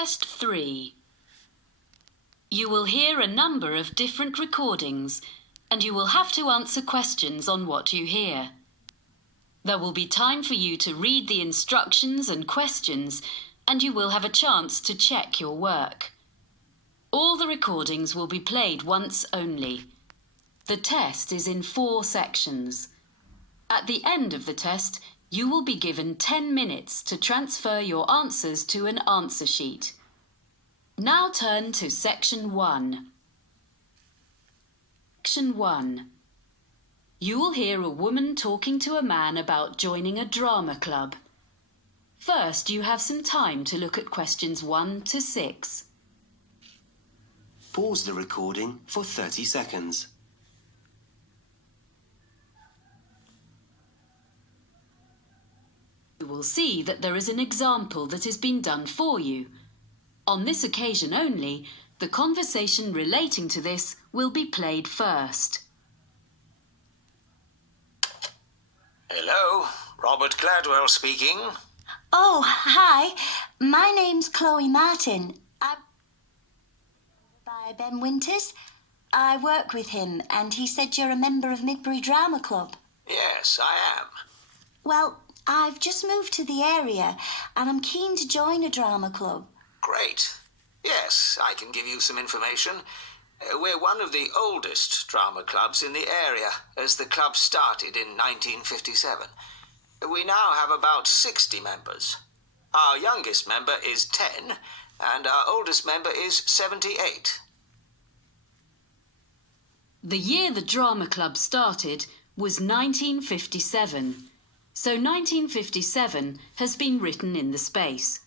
Test 3. You will hear a number of different recordings, and you will have to answer questions on what you hear. There will be time for you to read the instructions and questions, and you will have a chance to check your work. All the recordings will be played once only. The test is in 4 sections. At the end of the test, you will be given 10 minutes to transfer your answers to an answer sheet. Now turn to Section 1. Section 1. You will hear a woman talking to a man about joining a drama club. First, you have some time to look at questions 1 to 6. Pause the recording for 30 seconds. You will see that there is an example that has been done for you. On this occasion only, the conversation relating to this will be played first. Hello, Robert Gladwell speaking. Oh, hi. My name's Chloe Martin. I'm by Ben Winters. I work with him, and he said you're a member of Midbury Drama Club. Yes, I am. Well, I've just moved to the area, and I'm keen to join a drama club. Great. Yes, I can give you some information. We're one of the oldest drama clubs in the area, as the club started in 1957. We now have about 60 members. Our youngest member is 10, and our oldest member is 78. The year the drama club started was 1957, so 1957 has been written in the space.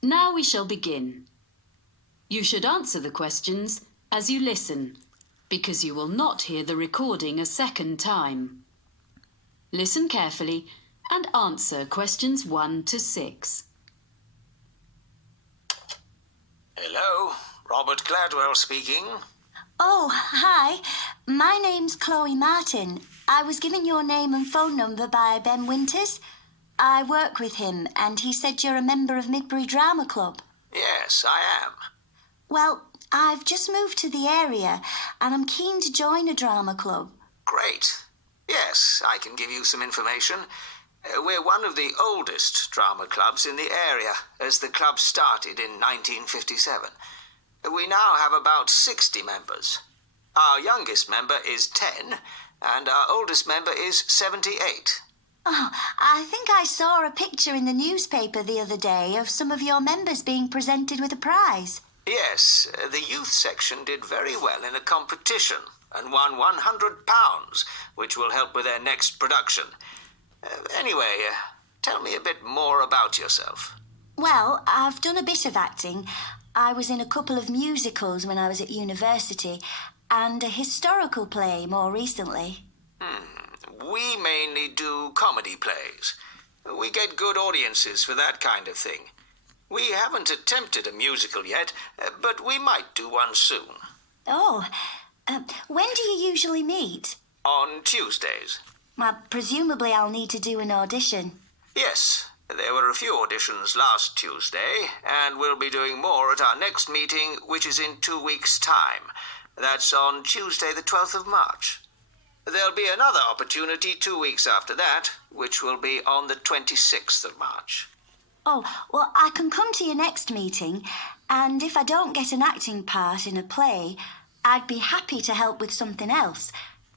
Now we shall begin. You should answer the questions as you listen, because you will not hear the recording a second time. Listen carefully and answer questions 1 to 6. Hello, Robert Gladwell speaking. Oh, hi. My name's Chloe Martin. I was given your name and phone number by Ben Winters. I work with him, and he said you're a member of Midbury Drama Club. Yes, I am. Well, I've just moved to the area, and I'm keen to join a drama club. Great. Yes, I can give you some information. We're one of the oldest drama clubs in the area, as the club started in 1957. We now have about 60 members. Our youngest member is 10, and our oldest member is 78. Oh, I think I saw a picture in the newspaper the other day of some of your members being presented with a prize. Yes, the youth section did very well in a competition and won £100, which will help with their next production. Anyway, tell me a bit more about yourself. Well, I've done a bit of acting. I was in a couple of musicals when I was at university, and a historical play more recently. We mainly do comedy plays. We get good audiences for that kind of thing. We haven't attempted a musical yet, but we might do one soon. Oh, when do you usually meet? On Tuesdays. Well, presumably I'll need to do an audition. Yes, there were a few auditions last Tuesday, and we'll be doing more at our next meeting, which is in 2 weeks' time. That's on Tuesday the 12th of March. There'll be another opportunity 2 weeks after that, which will be on the 26th of March. Oh, well, I can come to your next meeting, and if I don't get an acting part in a play, I'd be happy to help with something else.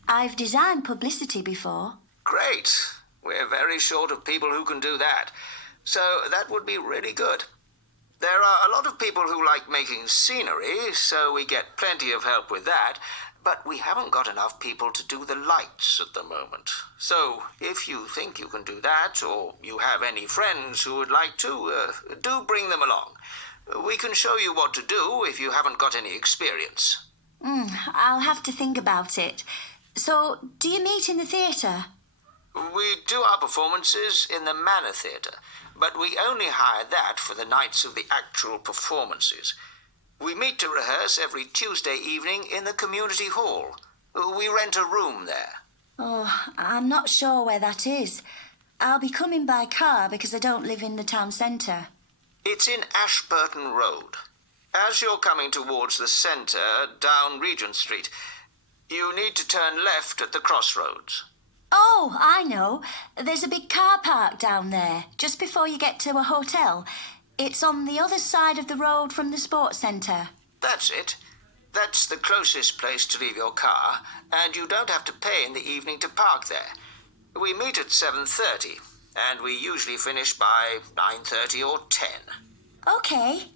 I've designed publicity before. Great. We're very short of people who can do that, so that would be really good. There are a lot of people who like making scenery, so we get plenty of help with that, but we haven't got enough people to do the lights at the moment. So if you think you can do that, or you have any friends who would like to, do bring them along. We can show you what to do if you haven't got any experience. I'll have to think about it. So, do you meet in the theatre? We do our performances in the Manor Theatre, but we only hire that for the nights of the actual performances. We meet to rehearse every Tuesday evening in the community hall. We rent a room there. Oh, I'm not sure where that is. I'll be coming by car because I don't live in the town centre. It's in Ashburton Road. As you're coming towards the centre, down Regent Street, you need to turn left at the crossroads. Oh, I know. There's a big car park down there, just before you get to a hotel. It's on the other side of the road from the sports centre. That's it. That's the closest place to leave your car, and you don't have to pay in the evening to park there. We meet at 7:30, and we usually finish by 9:30 or 10. OK.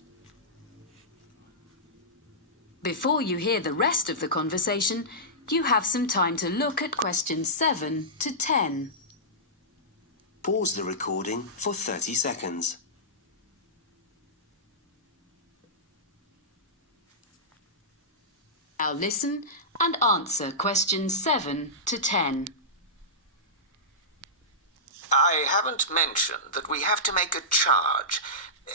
Before you hear the rest of the conversation, you have some time to look at questions 7 to 10. Pause the recording for 30 seconds. Now listen and answer questions 7 to 10. I haven't mentioned that we have to make a charge.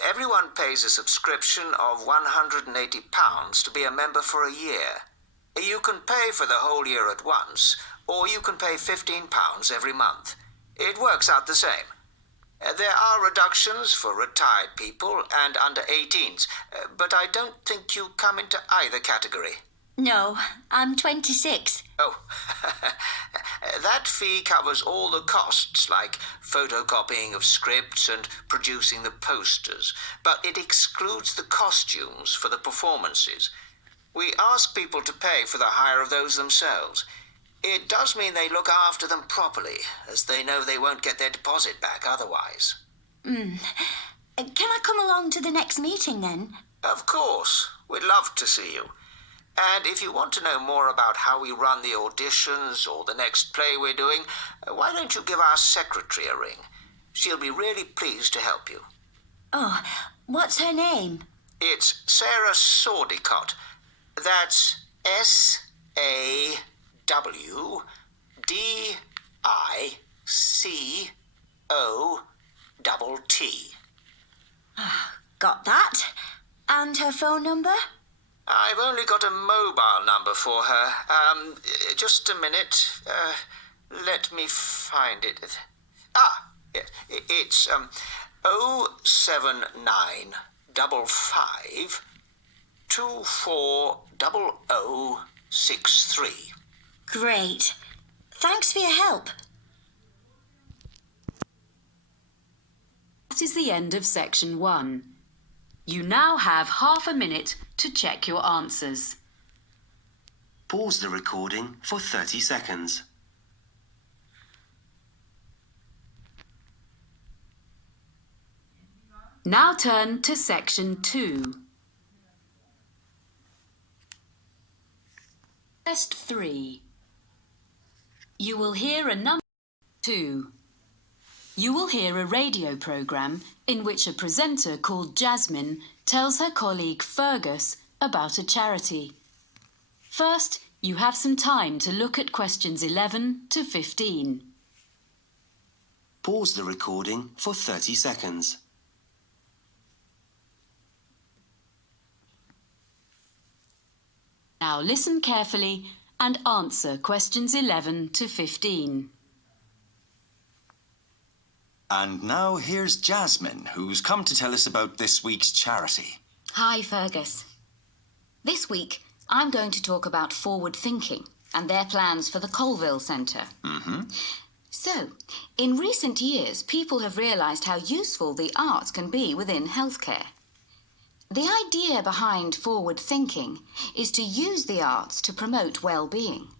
Everyone pays a subscription of £180 to be a member for a year. You can pay for the whole year at once, or you can pay £15 every month. It works out the same. There are reductions for retired people and under 18s, but I don't think you come into either category. No, I'm 26. Oh, that fee covers all the costs, like photocopying of scripts and producing the posters, but it excludes the costumes for the performances. We ask people to pay for the hire of those themselves. It does mean they look after them properly, as they know they won't get their deposit back otherwise. Can I come along to the next meeting then? Of course. We'd love to see you. And if you want to know more about how we run the auditions or the next play we're doing, why don't you give our secretary a ring? She'll be really pleased to help you. Oh, what's her name? It's Sarah Sordicott. That's SAWDICOTT. Got that. And her phone number? I've only got a mobile number for her. Just a minute. Let me find it. It's 07955 240063. Great. Thanks for your help. That is the end of section 1. You now have half a minute to check your answers. Pause the recording for 30 seconds. Now turn to section 2. Test 3. You will hear a number 2. You will hear a radio programme in which a presenter called Jasmine tells her colleague Fergus about a charity. First, you have some time to look at questions 11 to 15. Pause the recording for 30 seconds. Now listen carefully and answer questions 11 to 15. And now here's Jasmine, who's come to tell us about this week's charity. Hi, Fergus. This week, I'm going to talk about forward thinking and their plans for the Colville Centre. So, in recent years, people have realised how useful the arts can be within healthcare. The idea behind forward thinking is to use the arts to promote well-being.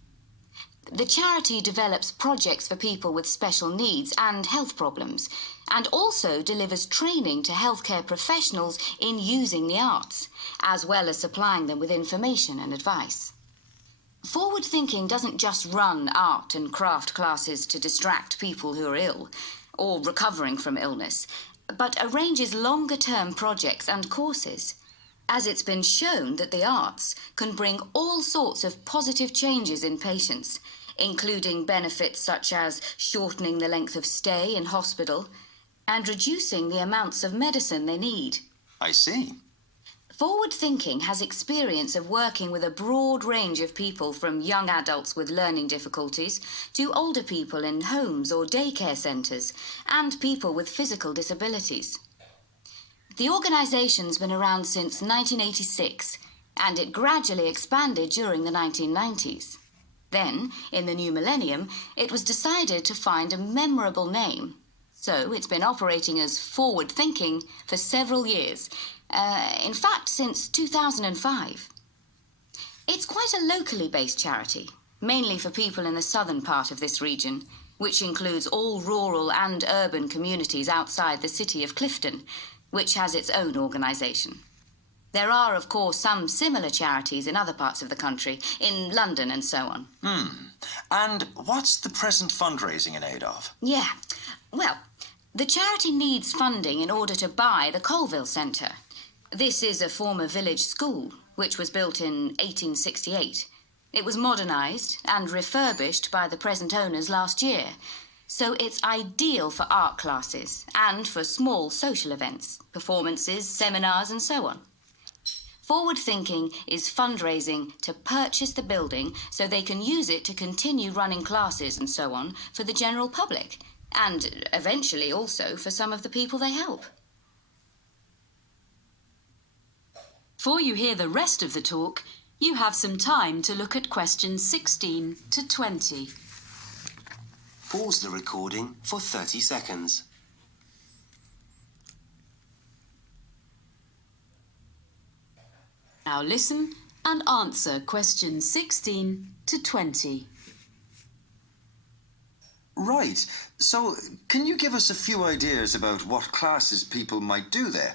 The charity develops projects for people with special needs and health problems, and also delivers training to healthcare professionals in using the arts, as well as supplying them with information and advice. Forward thinking doesn't just run art and craft classes to distract people who are ill or recovering from illness, but arranges longer-term projects and courses, as it's been shown that the arts can bring all sorts of positive changes in patients, including benefits such as shortening the length of stay in hospital and reducing the amounts of medicine they need. I see. Forward thinking has experience of working with a broad range of people, from young adults with learning difficulties to older people in homes or daycare centres and people with physical disabilities. The organisation's been around since 1986, and it gradually expanded during the 1990s. Then, in the new millennium, it was decided to find a memorable name. So it's been operating as Forward Thinking for several years. In fact, since 2005. It's quite a locally based charity, mainly for people in the southern part of this region, which includes all rural and urban communities outside the city of Clifton, which has its own organisation. There are, of course, some similar charities in other parts of the country, in London and so on. And what's the present fundraising in aid of? Yeah, well, the charity needs funding in order to buy the Colville Centre. This is a former village school, which was built in 1868. It was modernised and refurbished by the present owners last year, so it's ideal for art classes and for small social events, performances, seminars and so on. Forward Thinking is fundraising to purchase the building so they can use it to continue running classes and so on for the general public, and eventually also for some of the people they help. Before you hear the rest of the talk, you have some time to look at questions 16 to 20. Pause the recording for 30 seconds. Now listen and answer questions 16 to 20. Right. So, can you give us a few ideas about what classes people might do there?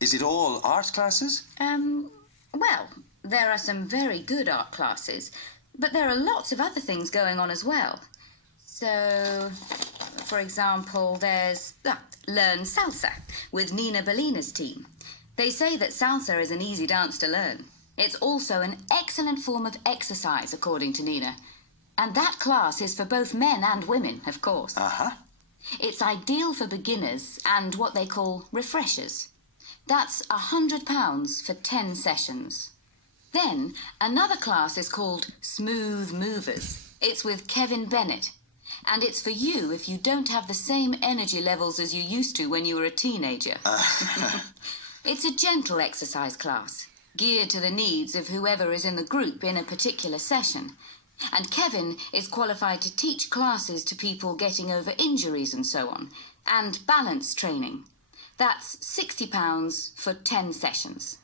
Is it all art classes? Well, there are some very good art classes, but there are lots of other things going on as well. So, for example, there's Learn Salsa with Nina Bellina's team. They say that salsa is an easy dance to learn. It's also an excellent form of exercise, according to Nina. And that class is for both men and women, of course. It's ideal for beginners and what they call refreshers. That's £100 for 10 sessions. Then, another class is called Smooth Movers. It's with Kevin Bennett. And it's for you if you don't have the same energy levels as you used to when you were a teenager. It's a gentle exercise class, geared to the needs of whoever is in the group in a particular session. And Kevin is qualified to teach classes to people getting over injuries and so on, and balance training. That's £60 for 10 sessions.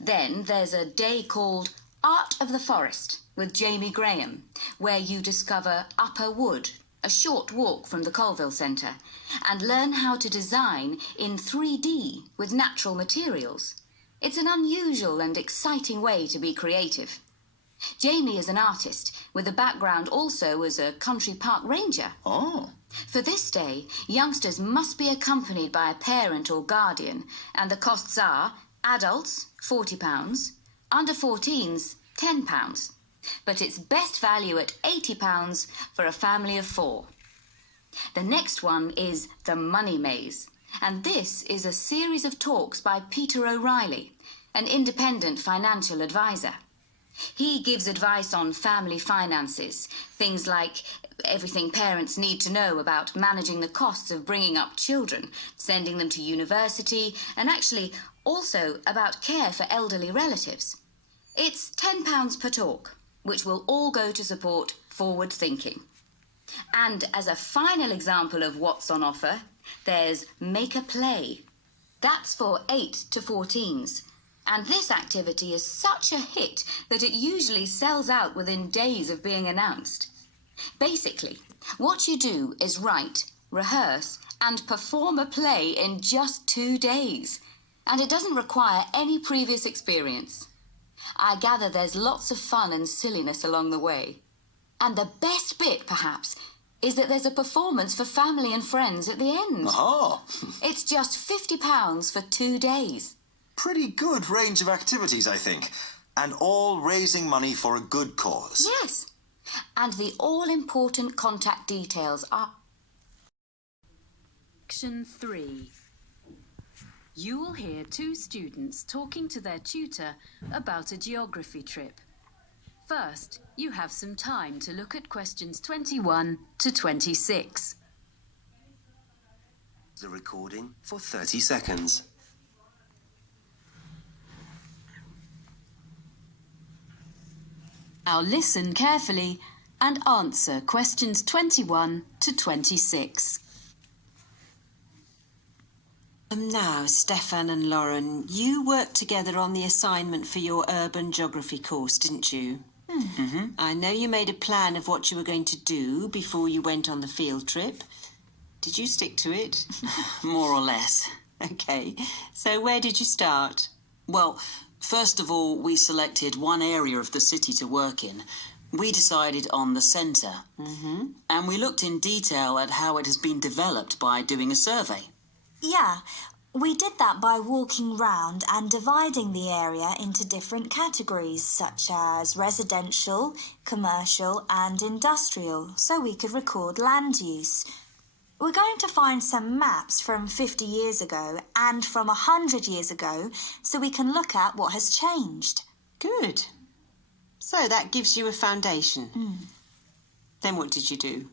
Then there's a day called Art of the Forest with Jamie Graham, where you discover Upper Wood, a short walk from the Colville Centre, and learn how to design in 3D with natural materials. It's an unusual and exciting way to be creative. Jamie is an artist with a background also as a country park ranger. Oh. For this day, youngsters must be accompanied by a parent or guardian, and the costs are adults, £40, under 14s, £10. But it's best value at £80 for a family of 4. The next one is The Money Maze, and this is a series of talks by Peter O'Reilly, an independent financial advisor. He gives advice on family finances, things like everything parents need to know about managing the costs of bringing up children, sending them to university, and actually also about care for elderly relatives. It's £10 per talk, which will all go to support Forward Thinking. And as a final example of what's on offer, there's Make a Play. That's for 8 to 14s. And this activity is such a hit that it usually sells out within days of being announced. Basically, what you do is write, rehearse, and perform a play in just 2 days. And it doesn't require any previous experience. I gather there's lots of fun and silliness along the way. And the best bit, perhaps, is that there's a performance for family and friends at the end. Oh. It's just £50 for 2 days. Pretty good range of activities, I think. And all raising money for a good cause. Yes. And the all-important contact details are... Section 3. You will hear 2 students talking to their tutor about a geography trip. First, you have some time to look at questions 21 to 26. The recording for 30 seconds. Now listen carefully and answer questions 21 to 26. Now, Stefan and Lauren, you worked together on the assignment for your urban geography course, didn't you? I know you made a plan of what you were going to do before you went on the field trip. Did you stick to it? More or less. Okay, so where did you start? Well, first of all, we selected one area of the city to work in. We decided on the centre. And we looked in detail at how it has been developed by doing a survey. Yeah, we did that by walking round and dividing the area into different categories, such as residential, commercial and industrial, so we could record land use. We're going to find some maps from 50 years ago and from 100 years ago, so we can look at what has changed. Good. So that gives you a foundation. Then what did you do?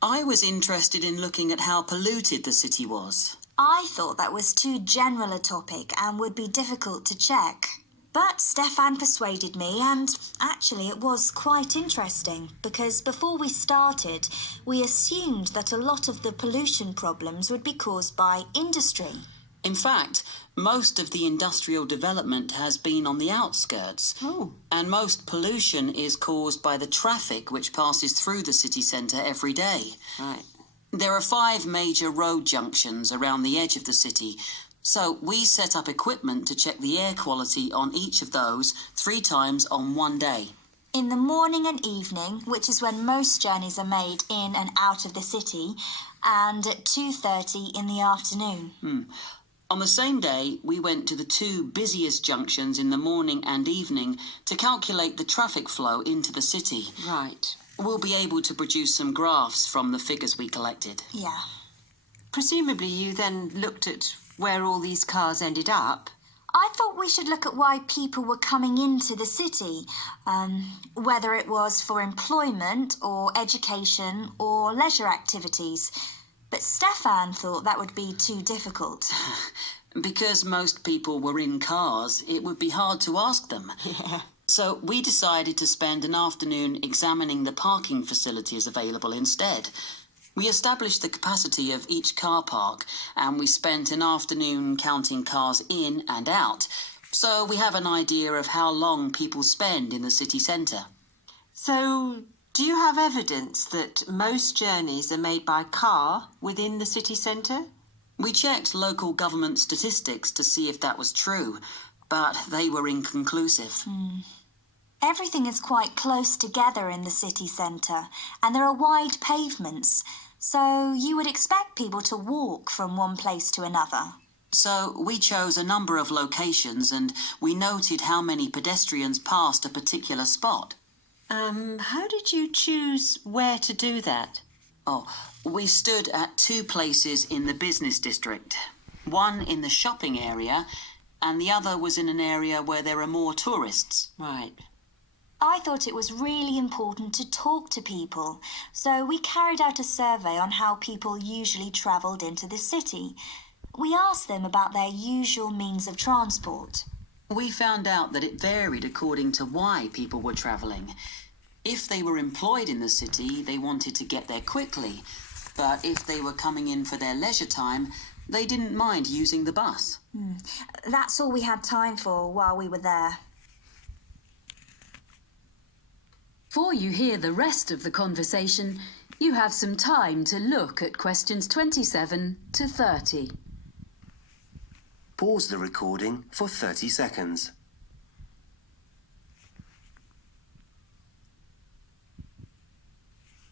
I was interested in looking at how polluted the city was. I thought that was too general a topic and would be difficult to check. But Stefan persuaded me, and actually it was quite interesting, because before we started, we assumed that a lot of the pollution problems would be caused by industry. In fact, most of the industrial development has been on the outskirts. And most pollution is caused by the traffic which passes through the city centre every day. Right. There are 5 major road junctions around the edge of the city, so we set up equipment to check the air quality on each of those 3 times on one day. In the morning and evening, which is when most journeys are made in and out of the city, and at 2:30 in the afternoon. On the same day, we went to the 2 busiest junctions in the morning and evening to calculate the traffic flow into the city. Right. We'll be able to produce some graphs from the figures we collected. Yeah. Presumably you then looked at where all these cars ended up. I thought we should look at why people were coming into the city, whether it was for employment or education or leisure activities. But Stefan thought that would be too difficult. Because most people were in cars, it would be hard to ask them. Yeah. So we decided to spend an afternoon examining the parking facilities available instead. We established the capacity of each car park, and we spent an afternoon counting cars in and out. So we have an idea of how long people spend in the city centre. So, do you have evidence that most journeys are made by car within the city centre? We checked local government statistics to see if that was true, but they were inconclusive. Everything is quite close together in the city centre, and there are wide pavements, so you would expect people to walk from one place to another. So we chose a number of locations and we noted how many pedestrians passed a particular spot. How did you choose where to do that? We stood at 2 places in the business district. One in the shopping area and the other was in an area where there are more tourists. Right. I thought it was really important to talk to people, so we carried out a survey on how people usually travelled into the city. We asked them about their usual means of transport. We found out that it varied according to why people were travelling. If they were employed in the city, they wanted to get there quickly. But if they were coming in for their leisure time, they didn't mind using the bus. That's all we had time for while we were there. Before you hear the rest of the conversation, you have some time to look at questions 27 to 30. Pause the recording for 30 seconds.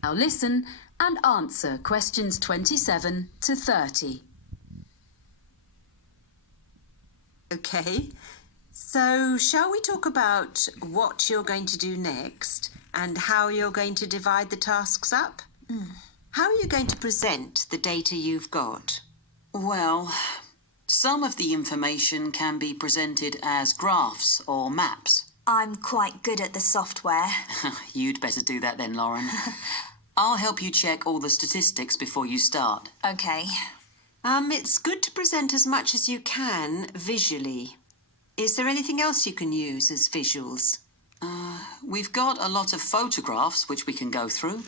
Now listen and answer questions 27 to 30. Okay. So, shall we talk about what you're going to do next and how you're going to divide the tasks up? How are you going to present the data you've got? Well, some of the information can be presented as graphs or maps. I'm quite good at the software. You'd better do that then, Lauren. I'll help you check all the statistics before you start. Okay. It's good to present as much as you can visually. Is there anything else you can use as visuals? We've got a lot of photographs which we can go through.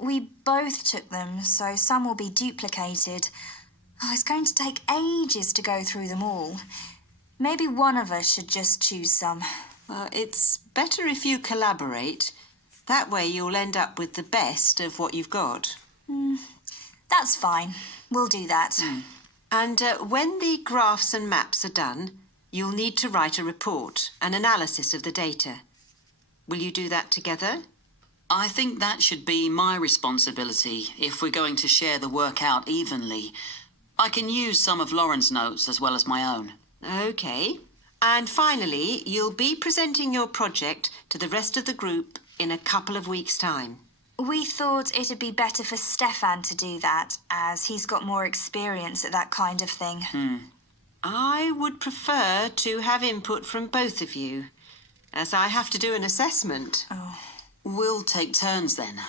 We both took them, so some will be duplicated. Oh, it's going to take ages to go through them all. Maybe one of us should just choose some. It's better if you collaborate. That way you'll end up with the best of what you've got. That's fine. We'll do that. And when the graphs and maps are done, you'll need to write a report, an analysis of the data. Will you do that together? I think that should be my responsibility if we're going to share the work out evenly. I can use some of Lauren's notes as well as my own. OK. And finally, you'll be presenting your project to the rest of the group in a couple of weeks' time. We thought it'd be better for Stefan to do that, as he's got more experience at that kind of thing. I would prefer to have input from both of you, as I have to do an assessment. We'll take turns then.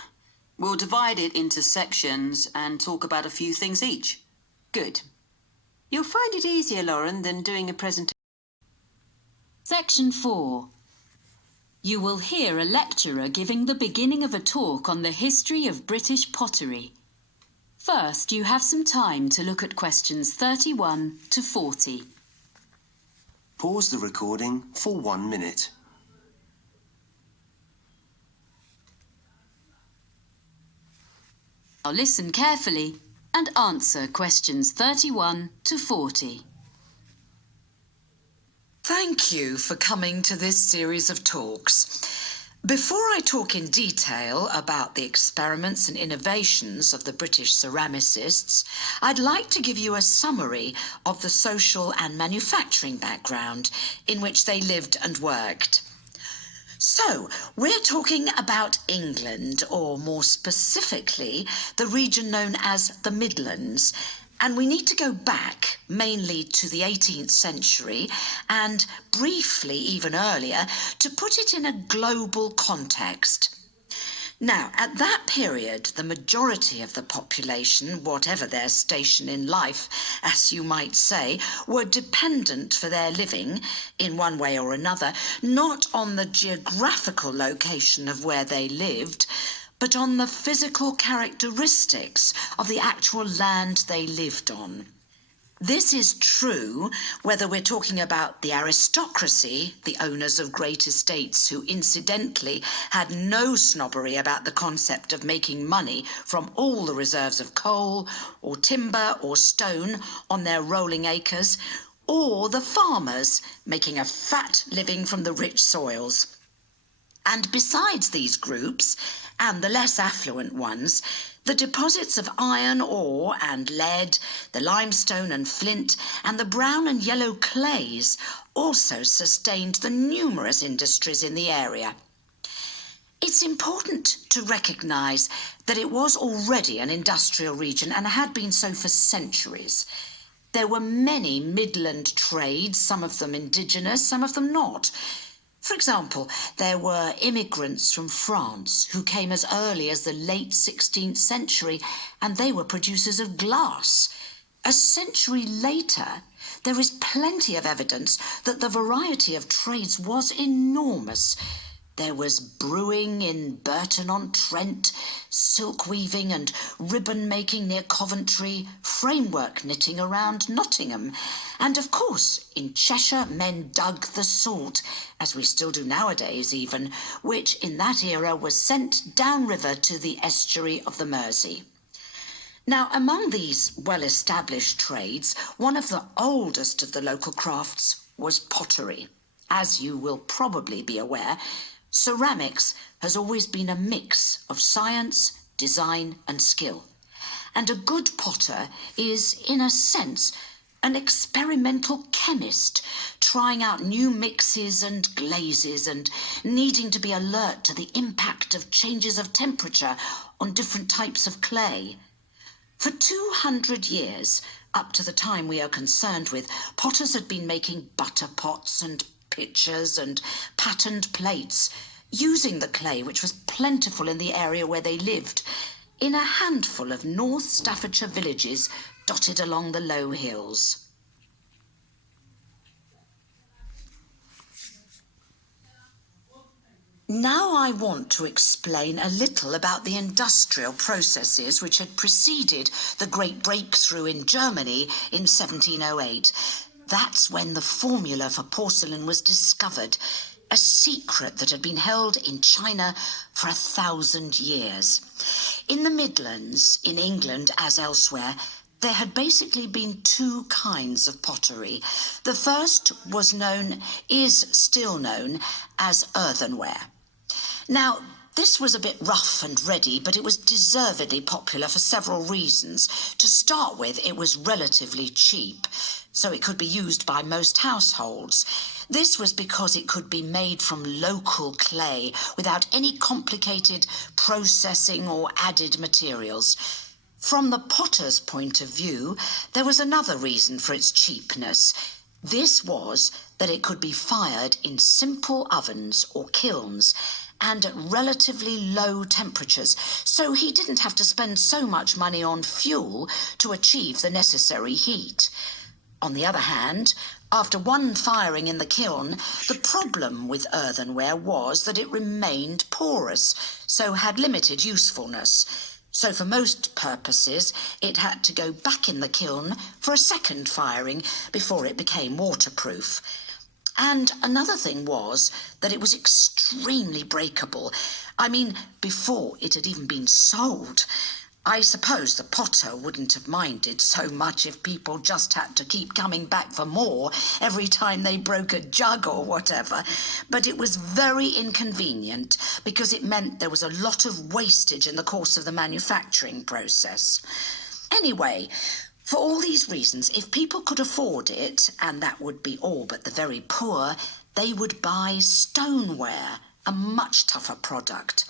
We'll divide it into sections and talk about a few things each. Good. You'll find it easier, Lauren, than doing a presentation. Section 4. You will hear a lecturer giving the beginning of a talk on the history of British pottery. First, you have some time to look at questions 31 to 40. Pause the recording for 1 minute. Now listen carefully and answer questions 31 to 40. Thank you for coming to this series of talks. Before I talk in detail about the experiments and innovations of the British ceramicists, I'd like to give you a summary of the social and manufacturing background in which they lived and worked. So, we're talking about England, or more specifically, the region known as the Midlands. And we need to go back mainly to the 18th century and briefly even earlier to put it in a global context. Now, at that period, the majority of the population, whatever their station in life, as you might say, were dependent for their living, in one way or another, not on the geographical location of where they lived, but on the physical characteristics of the actual land they lived on. This is true whether we're talking about the aristocracy, the owners of great estates who incidentally had no snobbery about the concept of making money from all the reserves of coal or timber or stone on their rolling acres, or the farmers making a fat living from the rich soils. And besides these groups, and the less affluent ones, the deposits of iron ore and lead, the limestone and flint, and the brown and yellow clays also sustained the numerous industries in the area. It's important to recognise that it was already an industrial region and had been so for centuries. There were many Midland trades, some of them indigenous, some of them not. For example, there were immigrants from France who came as early as the late 16th century, and they were producers of glass. A century later, there is plenty of evidence that the variety of trades was enormous. There was brewing in Burton-on-Trent, silk weaving and ribbon making near Coventry, framework knitting around Nottingham, and of course in Cheshire men dug the salt, as we still do nowadays even, which in that era was sent downriver to the estuary of the Mersey. Now, among these well-established trades, one of the oldest of the local crafts was pottery. As you will probably be aware, ceramics has always been a mix of science, design and skill. And a good potter is, in a sense, an experimental chemist, trying out new mixes and glazes and needing to be alert to the impact of changes of temperature on different types of clay. For 200 years, up to the time we are concerned with, potters had been making butter pots and pitchers and patterned plates, using the clay which was plentiful in the area where they lived, in a handful of North Staffordshire villages dotted along the low hills. Now I want to explain a little about the industrial processes which had preceded the great breakthrough in Germany in 1708. That's when the formula for porcelain was discovered, a secret that had been held in China for 1,000 years. In the Midlands, in England as elsewhere, there had basically been two kinds of pottery. The first is still known as earthenware. Now, this was a bit rough and ready, but it was deservedly popular for several reasons. To start with, it was relatively cheap, so it could be used by most households. This was because it could be made from local clay without any complicated processing or added materials. From the potter's point of view, there was another reason for its cheapness. This was that it could be fired in simple ovens or kilns and at relatively low temperatures, so he didn't have to spend so much money on fuel to achieve the necessary heat. On the other hand, after one firing in the kiln, the problem with earthenware was that it remained porous, so had limited usefulness. So for most purposes, it had to go back in the kiln for a second firing before it became waterproof. And another thing was that it was extremely breakable. I mean, before it had even been sold. I suppose the potter wouldn't have minded so much if people just had to keep coming back for more every time they broke a jug or whatever. But it was very inconvenient because it meant there was a lot of wastage in the course of the manufacturing process. Anyway, for all these reasons, if people could afford it, and that would be all but the very poor, they would buy stoneware, a much tougher product.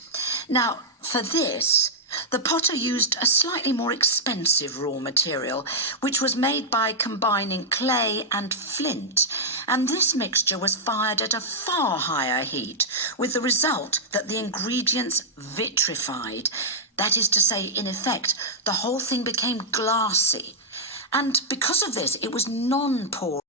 Now, for this, the potter used a slightly more expensive raw material, which was made by combining clay and flint, and this mixture was fired at a far higher heat, with the result that the ingredients vitrified. That is to say, in effect, the whole thing became glassy. And because of this, it was non-porous.